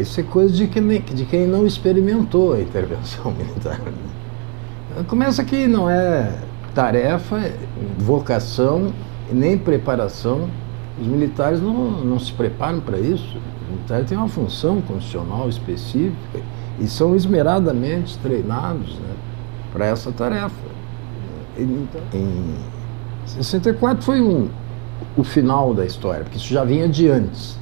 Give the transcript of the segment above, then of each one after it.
Isso é coisa de quem não experimentou a intervenção militar. Começa que não é tarefa, vocação, nem preparação. Os militares não se preparam para isso. Os militares têm uma função constitucional específica e são esmeradamente treinados, né, para essa tarefa. Em 64 foi o final da história, porque isso já vinha de antes.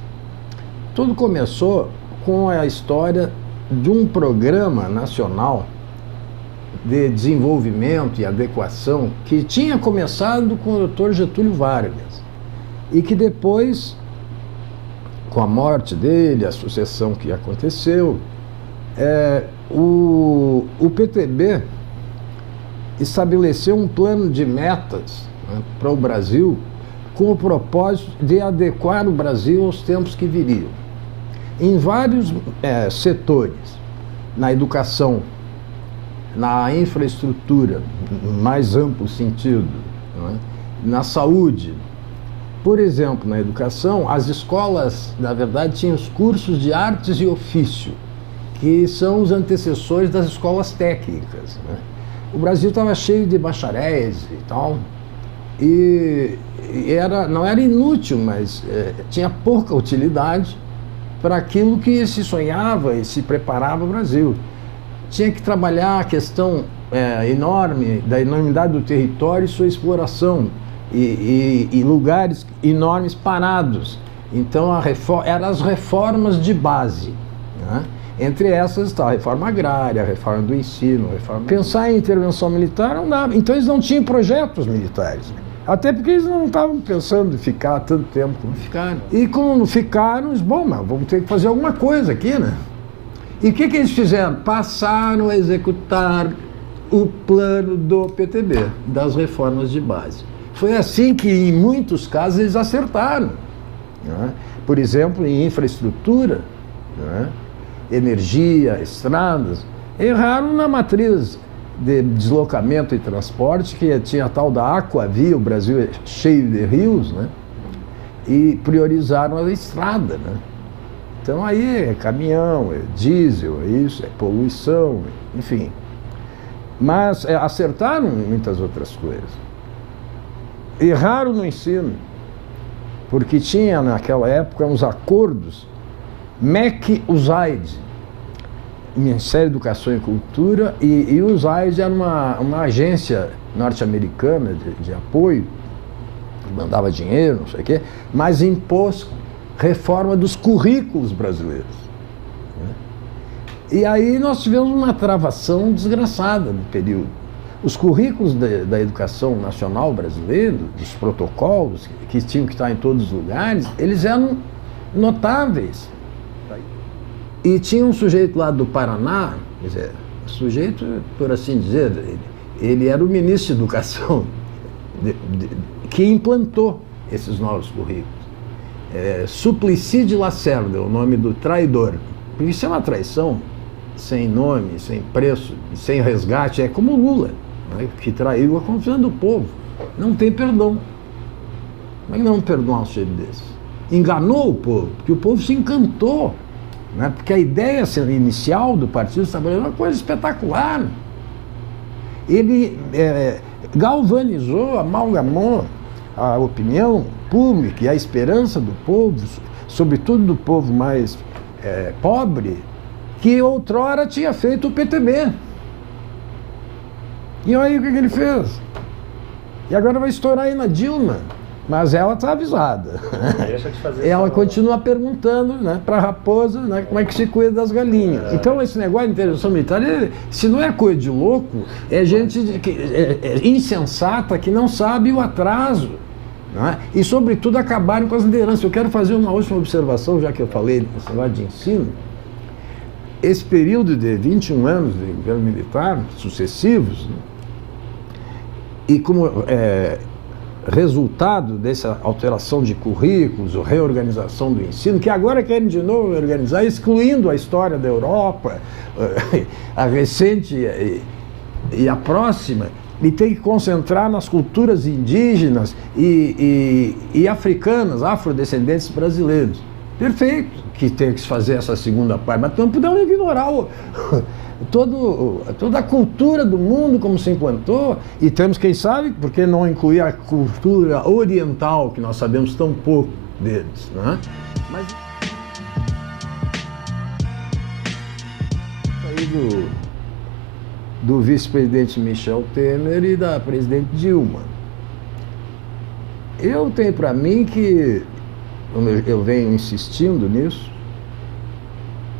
Tudo começou com a história de um programa nacional de desenvolvimento e adequação que tinha começado com o Dr. Getúlio Vargas e que depois, com a morte dele, a sucessão que aconteceu, o PTB estabeleceu um plano de metas, né, para o Brasil, com o propósito de adequar o Brasil aos tempos que viriam. Em vários setores, na educação, na infraestrutura, no mais amplo sentido, né, na saúde. Por exemplo, na educação, as escolas, na verdade, tinham os cursos de artes e ofício, que são os antecessores das escolas técnicas, né? O Brasil estava cheio de bacharéis e tal, e não era inútil, mas tinha pouca utilidade para aquilo que se sonhava e se preparava o Brasil. Tinha que trabalhar a questão enorme da enormidade do território e sua exploração, e lugares enormes parados. Então, eram as reformas de base, né? Entre essas está a reforma agrária, a reforma do ensino, Pensar em intervenção militar não dava. Então eles não tinham projetos militares. Até porque eles não estavam pensando em ficar tanto tempo como ficaram. E como não ficaram, eles, mas vamos ter que fazer alguma coisa aqui, né? E o que eles fizeram? Passaram a executar o plano do PTB, das reformas de base. Foi assim que, em muitos casos, eles acertaram, né? Por exemplo, em infraestrutura, né? Energia, estradas, erraram na matriz de deslocamento e transporte, que tinha a tal da Aquavia, o Brasil é cheio de rios, né? E priorizaram a estrada, né? Então aí é caminhão, é diesel, é isso, é poluição, enfim. Mas acertaram em muitas outras coisas. Erraram no ensino, porque tinha naquela época uns acordos MEC-USAID, Ministério da Educação e Cultura, e o USAID era uma agência norte-americana de apoio, que mandava dinheiro, não sei o quê, mas impôs reforma dos currículos brasileiros, né? E aí nós tivemos uma travação desgraçada no período. Os currículos da educação nacional brasileira, dos protocolos, que tinham que estar em todos os lugares, eles eram notáveis. E tinha um sujeito lá do Paraná, quer dizer, sujeito, por assim dizer, ele era o ministro de Educação, que implantou esses novos currículos. Suplicy de Lacerda é o nome do traidor. Porque isso é uma traição sem nome, sem preço, sem resgate. É como Lula, né, que traiu a confiança do povo. Não tem perdão. Como é que não perdoar um sujeito desse? Enganou o povo, porque o povo se encantou, né? Porque a ideia inicial do Partido Trabalhador é uma coisa espetacular. Ele galvanizou, amalgamou a opinião pública e a esperança do povo, sobretudo do povo mais pobre, que outrora tinha feito o PTB. E aí o que ele fez? E agora vai estourar aí na Dilma. Mas ela está avisada. Deixa de fazer ela continua perguntando, né, para a raposa, né, como é que se cuida das galinhas. Então esse negócio de intervenção militar, se não é coisa de louco, é gente insensata que não sabe o atraso, né? E sobretudo acabarem com as lideranças. Eu quero fazer uma última observação, já que eu falei nesse negócio de ensino. Esse período de 21 anos de governo militar, sucessivos, né, e como resultado dessa alteração de currículos, reorganização do ensino, que agora querem de novo organizar, excluindo a história da Europa, a recente e a próxima, e tem que concentrar nas culturas indígenas e africanas, afrodescendentes brasileiros. Perfeito que tem que se fazer essa segunda parte, mas não podemos ignorar toda a cultura do mundo como se implantou, e temos, quem sabe, por que não incluir a cultura oriental, que nós sabemos tão pouco deles, né? Mas aí do vice-presidente Michel Temer e da presidente Dilma. Eu tenho para mim que, eu venho insistindo nisso,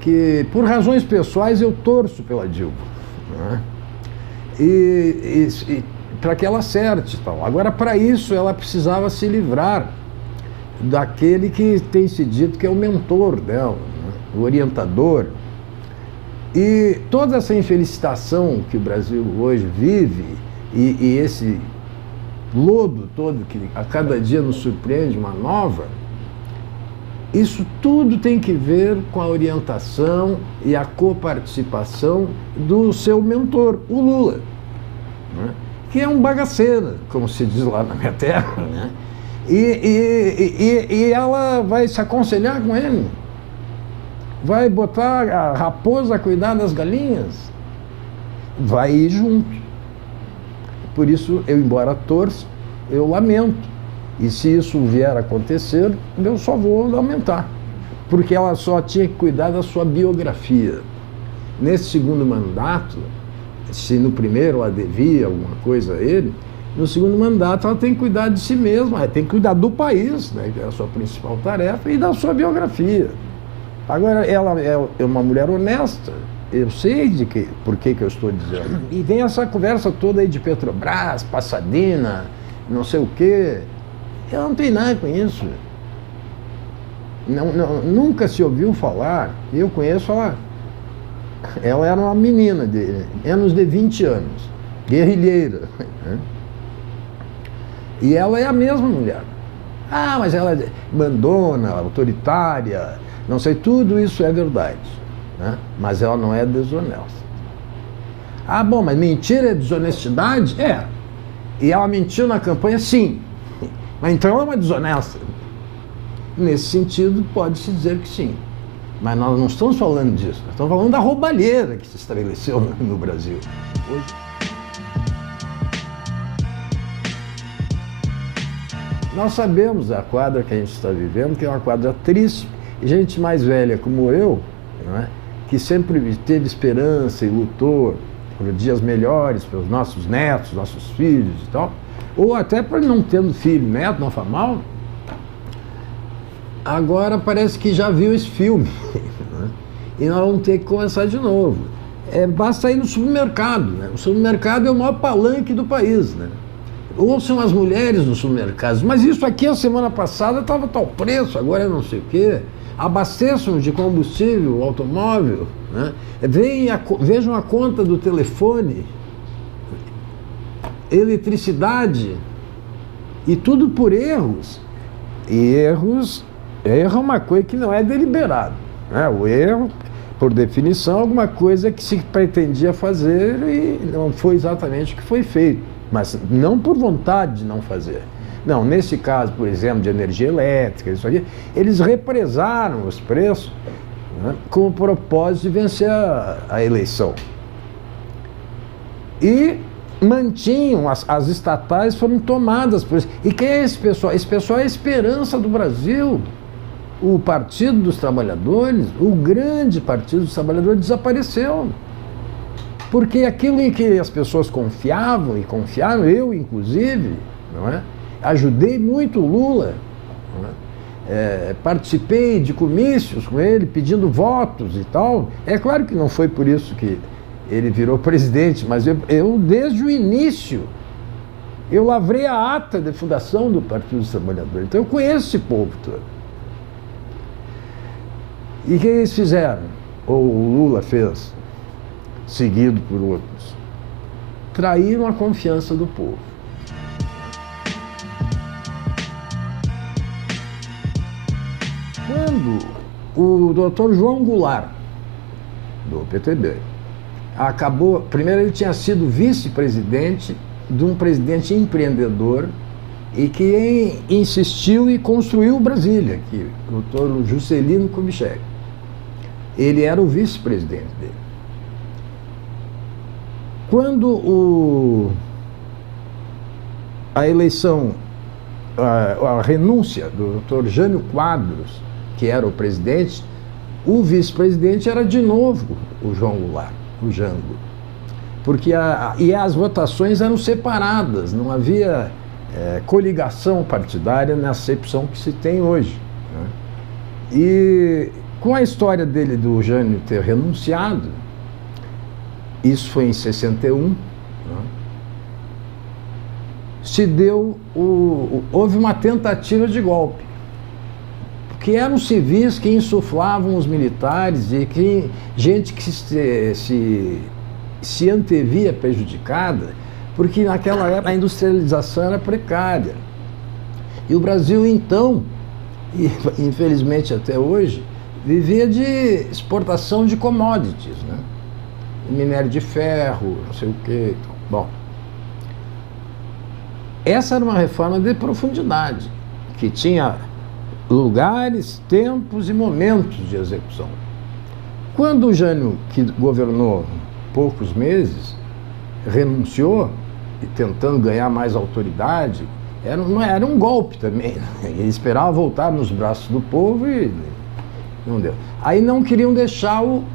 que por razões pessoais eu torço pela Dilma, né? E para que ela acerte e tal. Agora, para isso, ela precisava se livrar daquele que tem se dito que é o mentor dela, né? O orientador. E toda essa infelicitação que o Brasil hoje vive, e esse lodo todo que a cada dia nos surpreende uma nova, isso tudo tem que ver com a orientação e a coparticipação do seu mentor, o Lula, né? Que é um bagaceiro, como se diz lá na minha terra, né? E ela vai se aconselhar com ele, vai botar a raposa a cuidar das galinhas, vai ir junto. Por isso, eu, embora torça, eu lamento. E se isso vier a acontecer, eu só vou lamentar, porque ela só tinha que cuidar da sua biografia. Nesse segundo mandato, se no primeiro ela devia alguma coisa a ele, no segundo mandato ela tem que cuidar de si mesma, ela tem que cuidar do país, né, que é a sua principal tarefa, e da sua biografia. Agora, ela é uma mulher honesta, eu sei por que eu estou dizendo. E vem essa conversa toda aí de Petrobras, Passadina, não sei o quê. Ela não tem nada com isso. Nunca se ouviu falar. Eu conheço ela. Ela era uma menina de menos de 20 anos, guerrilheira. E ela é a mesma mulher. Ah, mas ela é mandona, autoritária, não sei, tudo isso é verdade, né? Mas ela não é desonesta. Ah, bom, mas mentira é desonestidade? É. E ela mentiu na campanha? Sim. Mas então ela é uma desonesta. Nesse sentido, pode-se dizer que sim. Mas nós não estamos falando disso. Nós estamos falando da roubalheira que se estabeleceu no Brasil. Hoje... Nós sabemos a quadra que a gente está vivendo, que é uma quadra triste. E gente mais velha como eu, não é? Que sempre teve esperança e lutou por dias melhores para os nossos netos, nossos filhos e tal, ou até para não tendo filho, neto, não faz mal, agora parece que já viu esse filme, né? E nós vamos ter que começar de novo. Basta ir no supermercado, né? O supermercado é o maior palanque do país, né? Ouçam as mulheres nos supermercados, mas isso aqui a semana passada estava tal preço, agora é não sei o quê. Abasteçam de combustível o automóvel, né? Vejam a conta do telefone, eletricidade, e tudo por erros. E erro é uma coisa que não é deliberado, né? O erro, por definição, é alguma coisa que se pretendia fazer e não foi exatamente o que foi feito, mas não por vontade de não fazer. Não, nesse caso, por exemplo, de energia elétrica, isso aqui, eles represaram os preços, né, com o propósito de vencer a eleição. E mantinham, as estatais foram tomadas por isso. E quem é esse pessoal? Esse pessoal é a esperança do Brasil. O Partido dos Trabalhadores, o grande Partido dos Trabalhadores, desapareceu. Porque aquilo em que as pessoas confiavam, e confiaram, eu inclusive, não é? Ajudei muito o Lula, né? Participei de comícios com ele, pedindo votos e tal. É claro que não foi por isso que ele virou presidente, mas eu desde o início, eu lavrei a ata de fundação do Partido dos Trabalhadores. Então eu conheço esse povo todo. E o que eles fizeram? Ou o Lula fez, seguido por outros? Traíram a confiança do povo. Quando o doutor João Goulart, do PTB, acabou... Primeiro, ele tinha sido vice-presidente de um presidente empreendedor e que insistiu e construiu Brasília, aqui, o doutor Juscelino Kubitschek. Ele era o vice-presidente dele. Quando a eleição, a renúncia do doutor Jânio Quadros, que era o presidente, o vice-presidente era de novo o João Goulart, o Jango. Porque as votações eram separadas, não havia coligação partidária na acepção que se tem hoje, né? E com a história dele, do Jânio ter renunciado, isso foi em 61, né? Houve uma tentativa de golpe, que eram civis que insuflavam os militares e que gente que se antevia prejudicada, porque naquela época a industrialização era precária. E o Brasil, então, e infelizmente até hoje, vivia de exportação de commodities, né? Minério de ferro, não sei o quê. Bom, essa era uma reforma de profundidade, que tinha lugares, tempos e momentos de execução. Quando o Jânio, que governou poucos meses, renunciou, e tentando ganhar mais autoridade, era um golpe também, né? Ele esperava voltar nos braços do povo e não deu. Aí não queriam deixar o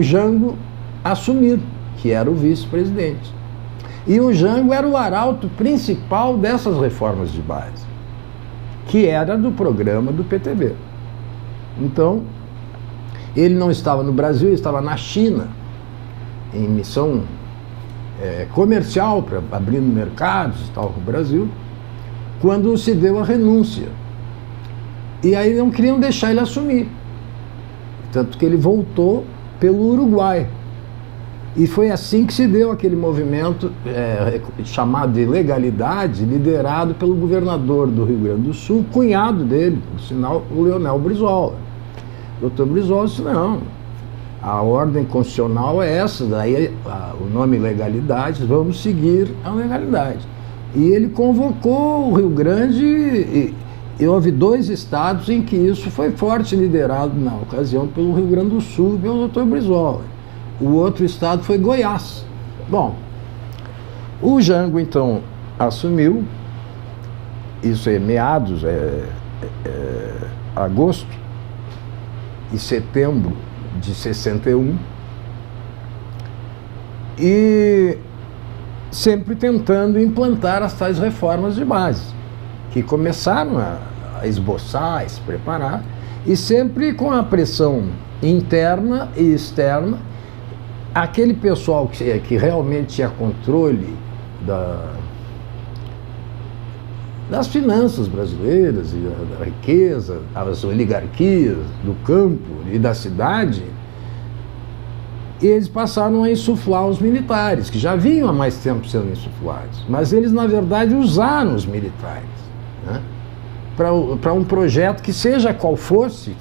Jango assumir, que era o vice-presidente. E o Jango era o arauto principal dessas reformas de base, que era do programa do PTB. Então, ele não estava no Brasil, ele estava na China, em missão comercial, abrindo mercados e tal com o Brasil, quando se deu a renúncia. E aí não queriam deixar ele assumir. Tanto que ele voltou pelo Uruguai. E foi assim que se deu aquele movimento chamado de legalidade, liderado pelo governador do Rio Grande do Sul, cunhado dele, por sinal, o Leonel Brizola. O doutor Brizola disse, não, a ordem constitucional é essa, daí o nome legalidade, vamos seguir a legalidade. E ele convocou o Rio Grande e houve 2 estados em que isso foi forte liderado na ocasião pelo Rio Grande do Sul e pelo doutor Brizola. O outro estado foi Goiás. Bom, o Jango então assumiu, isso é meados, agosto e setembro de 61, e sempre tentando implantar as tais reformas de base, que começaram a esboçar, a se preparar, e sempre com a pressão interna e externa. Aquele pessoal que realmente tinha controle das finanças brasileiras e da riqueza, as oligarquias do campo e da cidade, eles passaram a insuflar os militares, que já vinham há mais tempo sendo insuflados, mas eles, na verdade, usaram os militares, né, para um projeto que, seja qual fosse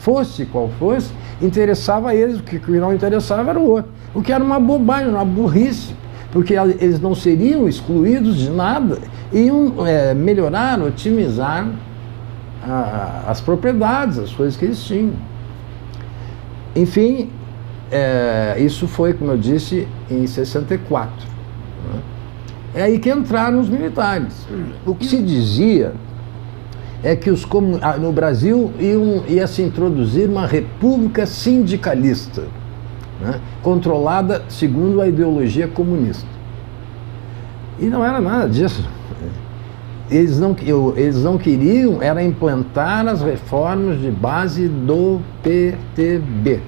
qual fosse, interessava a eles, o que não interessava era o outro. O que era uma bobagem, uma burrice, porque eles não seriam excluídos de nada, iam melhorar, otimizar as propriedades, as coisas que eles tinham. Enfim, isso foi, como eu disse, em 64. Né? É aí que entraram os militares. O que se dizia é que no Brasil ia se introduzir uma república sindicalista, né, controlada segundo a ideologia comunista. E não era nada disso. Eles não queriam era implantar as reformas de base do PTB.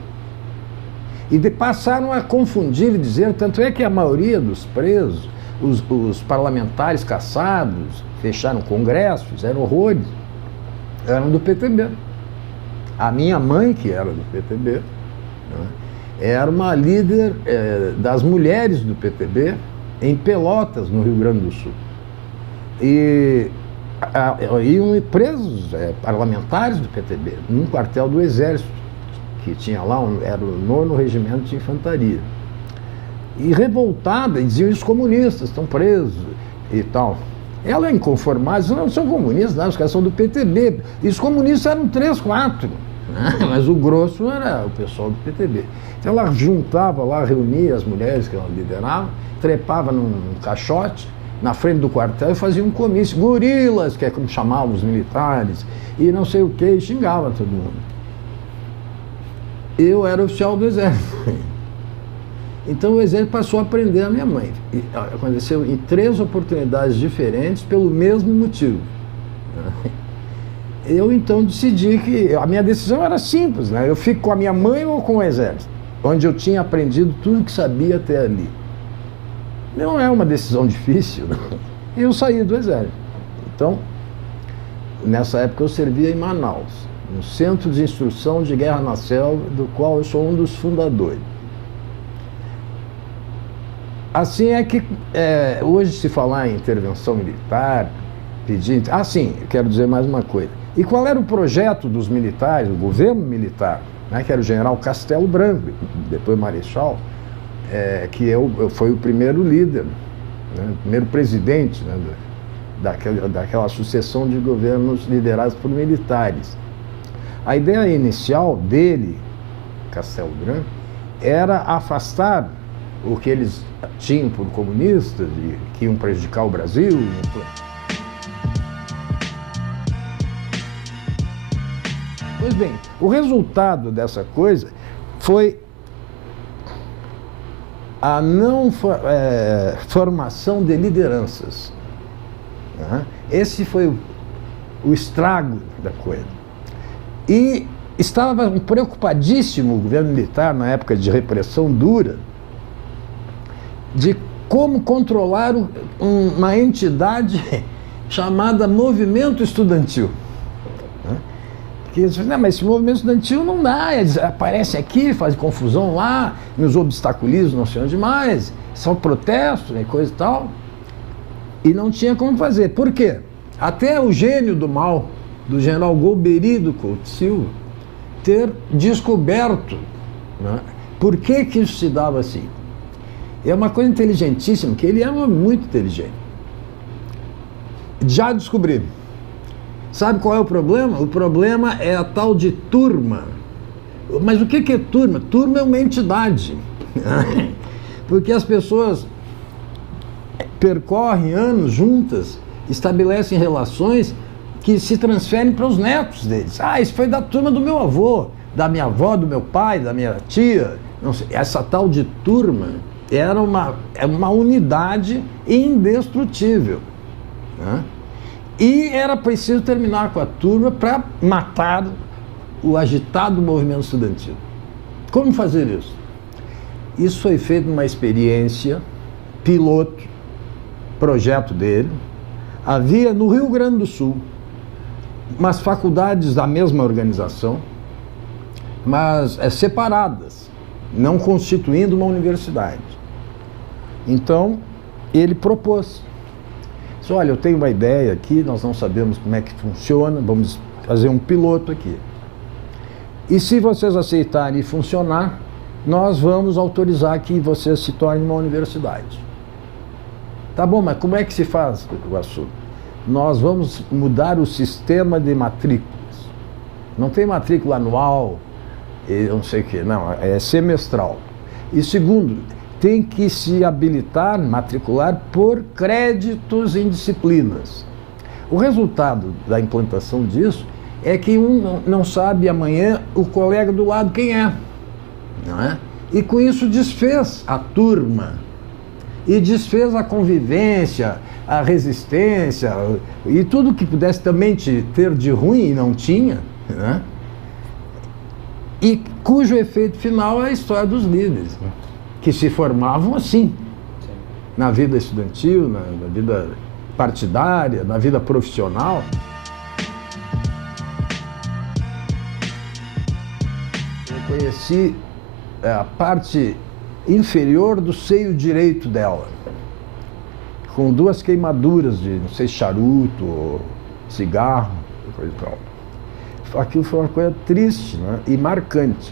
E passaram a confundir e dizer, tanto é que a maioria dos presos, os parlamentares caçados, fecharam congressos, fizeram horrores, eram do PTB. A minha mãe, que era do PTB, né, era uma líder das mulheres do PTB em Pelotas, no Rio Grande do Sul. E iam presos parlamentares do PTB, num quartel do Exército, que tinha lá, era o 9º Regimento de Infantaria. E revoltada, diziam os comunistas, estão presos e tal. Ela é inconformada, não são comunistas, não, os caras são do PTB. E os comunistas eram 3, 4, né? Mas o grosso era o pessoal do PTB. Então ela juntava lá, reunia as mulheres que ela liderava, trepava num caixote, na frente do quartel e fazia um comício. Gorilas, que é como chamavam os militares, e não sei o que, e xingava todo mundo. Eu era oficial do Exército. Então o Exército passou a prender a minha mãe. E aconteceu em 3 oportunidades diferentes pelo mesmo motivo. Eu então decidi que a minha decisão era simples, né? Eu fico com a minha mãe ou com o Exército, onde eu tinha aprendido tudo que sabia até ali. Não é uma decisão difícil, né? Eu saí do Exército. Então, nessa época eu servia em Manaus, no Centro de Instrução de Guerra na Selva, do qual eu sou um dos fundadores. Assim é que hoje se falar em intervenção militar, pedir... Ah, sim, eu quero dizer mais uma coisa. E qual era o projeto dos militares, o governo militar, né, que era o general Castelo Branco, depois Marechal, que foi o primeiro líder, né, o primeiro presidente, né, daquela sucessão de governos liderados por militares. A ideia inicial dele, Castelo Branco, era afastar o que eles tinham por comunistas e que iam prejudicar o Brasil. Pois bem, o resultado dessa coisa foi a não formação de lideranças. Esse foi o estrago da coisa. E estava preocupadíssimo o governo militar, na época de repressão dura, de como controlar uma entidade chamada movimento estudantil. Porque eles dizem, não, mas esse movimento estudantil não dá, eles aparecem aqui, fazem confusão lá, nos obstaculizam, não sei onde mais, são protestos e coisa e tal. E não tinha como fazer. Por quê? Até o gênio do mal, do general Golbery Couto Silva, ter descoberto, né, por que isso se dava assim. É uma coisa inteligentíssima, que ele era muito inteligente. Já descobri. Sabe qual é o problema? O problema é a tal de turma. Mas o que é turma? Turma é uma entidade. Porque as pessoas percorrem anos juntas, estabelecem relações que se transferem para os netos deles. Ah, isso foi da turma do meu avô, da minha avó, do meu pai, da minha tia. Não sei. Essa tal de turma era uma unidade indestrutível, né? E era preciso terminar com a turma para matar o agitado movimento estudantil. Como fazer isso? Isso foi feito numa experiência piloto, projeto dele. Havia no Rio Grande do Sul umas faculdades da mesma organização, mas separadas, não constituindo uma universidade. Então, ele propôs. Disse, olha, eu tenho uma ideia aqui, nós não sabemos como é que funciona, vamos fazer um piloto aqui. E se vocês aceitarem e funcionar, nós vamos autorizar que vocês se tornem uma universidade. Tá bom, mas como é que se faz o assunto? Nós vamos mudar o sistema de matrículas. Não tem matrícula anual, eu não sei o que, não, é semestral. E segundo, tem que se habilitar, matricular por créditos em disciplinas. O resultado da implantação disso é que um não sabe amanhã o colega do lado quem é, não é? E com isso desfez a turma, e desfez a convivência, a resistência, e tudo que pudesse também ter de ruim e não tinha, né? E cujo efeito final é a história dos líderes, né? Que se formavam assim, na vida estudantil, na vida partidária, na vida profissional. Eu conheci a parte inferior do seio direito dela, com 2 queimaduras de, não sei, charuto ou cigarro, coisa e tal. Aquilo foi uma coisa triste, né? E marcante.